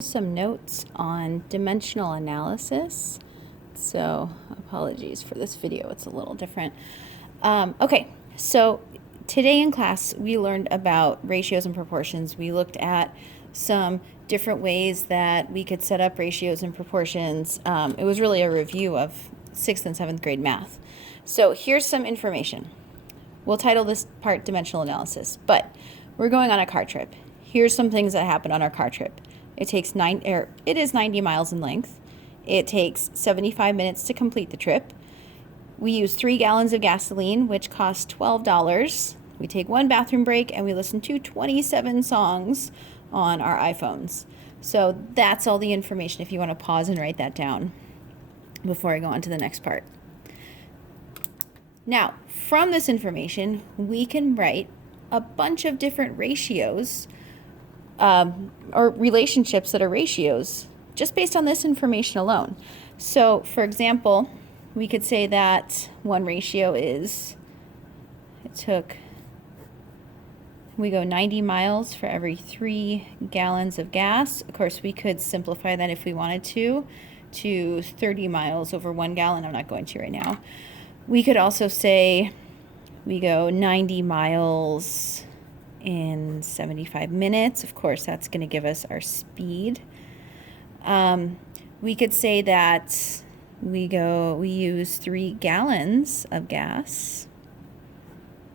Some notes on dimensional analysis. So apologies for this video, it's a little different. Okay, so today in class we learned about ratios and proportions. We looked at some different ways that we could set up ratios and proportions. It was really a review of 6th and 7th grade math. So here's some information. We'll title this part dimensional analysis, but we're going on a car trip. Here's some things that happened on our car trip. It is 90 miles in length. It takes 75 minutes to complete the trip. We use 3 gallons of gasoline, which costs $12. We take 1 bathroom break, and we listen to 27 songs on our iPhones. So that's all the information if you want to pause and write that down before I go on to the next part. Now, from this information, we can write a bunch of different ratios or relationships that are ratios just based on this information alone. So, for example, we could say that one ratio is, we go 90 miles for every 3 gallons of gas. Of course, we could simplify that if we wanted to 30 miles over 1 gallon. I'm not going to right now. We could also say we go 90 miles in 75 minutes. Of course, that's going to give us our speed. We could say that we use 3 gallons of gas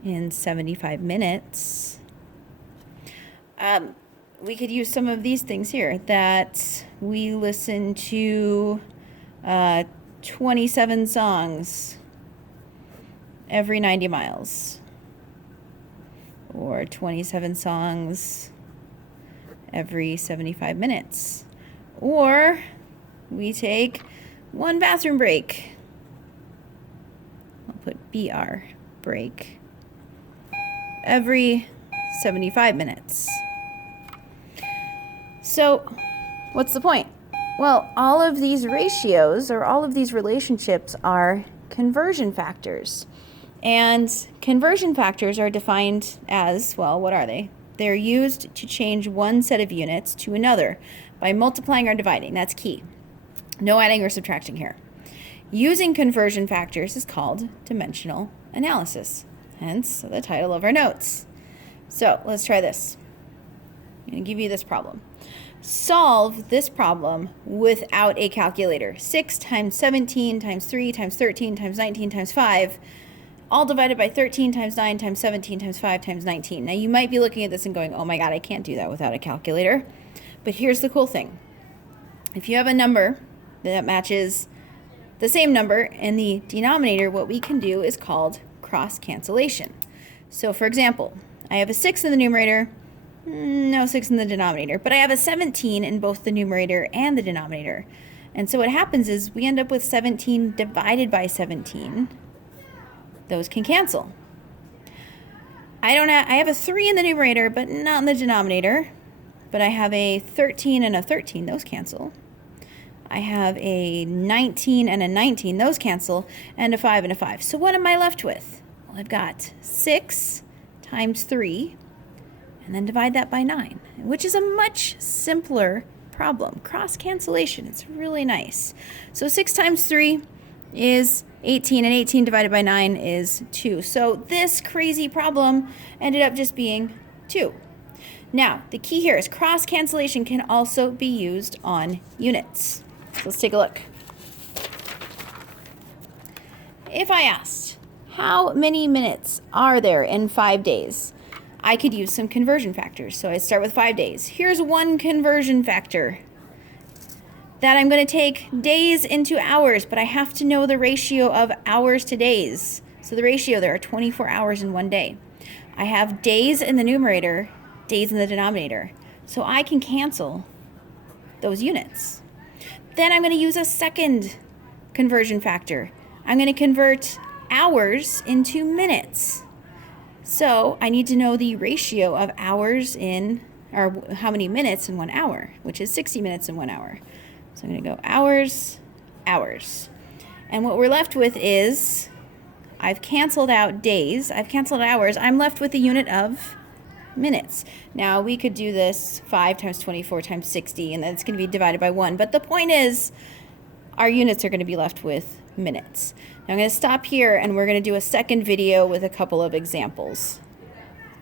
in 75 minutes. We could use some of these things here, that we listen to 27 songs every 90 miles. Or 27 songs every 75 minutes. Or we take 1 bathroom break. I'll put BR, break, every 75 minutes. So what's the point? Well, all of these ratios or all of these relationships are conversion factors. And conversion factors are defined as, well, what are they? They're used to change one set of units to another by multiplying or dividing. That's key. No adding or subtracting here. Using conversion factors is called dimensional analysis, hence the title of our notes. So let's try this. I'm going to give you this problem. Solve this problem without a calculator. 6 times 17 times 3 times 13 times 19 times 5, all divided by 13 times 9 times 17 times 5 times 19. Now you might be looking at this and going, oh my God, I can't do that without a calculator. But here's the cool thing. If you have a number that matches the same number in the denominator, what we can do is called cross cancellation. So for example, I have a 6 in the numerator, no 6 in the denominator, but I have a 17 in both the numerator and the denominator. And so what happens is we end up with 17 divided by 17. Those can cancel. I have a 3 in the numerator, but not in the denominator. But I have a 13 and a 13, those cancel. I have a 19 and a 19, those cancel, and a 5 and a 5. So what am I left with? Well, I've got 6 times 3, and then divide that by 9, which is a much simpler problem. Cross cancellation, it's really nice. So 6 times 3 is 18, and 18 divided by 9 is 2. So this crazy problem ended up just being 2. Now, the key here is cross cancellation can also be used on units. So let's take a look. If I asked, how many minutes are there in 5 days? I could use some conversion factors. So I'd start with 5 days. Here's one conversion factor, that I'm going to take days into hours, but I have to know the ratio of hours to days. So the ratio, there are 24 hours in one day. I have days in the numerator, days in the denominator. So I can cancel those units. Then I'm going to use a second conversion factor. I'm going to convert hours into minutes. So I need to know the ratio of hours in, or how many minutes in 1 hour, which is 60 minutes in 1 hour. So I'm going to go hours, hours. And what we're left with is, I've canceled out days, I've canceled hours, I'm left with a unit of minutes. Now we could do this 5 times 24 times 60, and then it's going to be divided by 1. But the point is, our units are going to be left with minutes. Now I'm going to stop here, and we're going to do a second video with a couple of examples.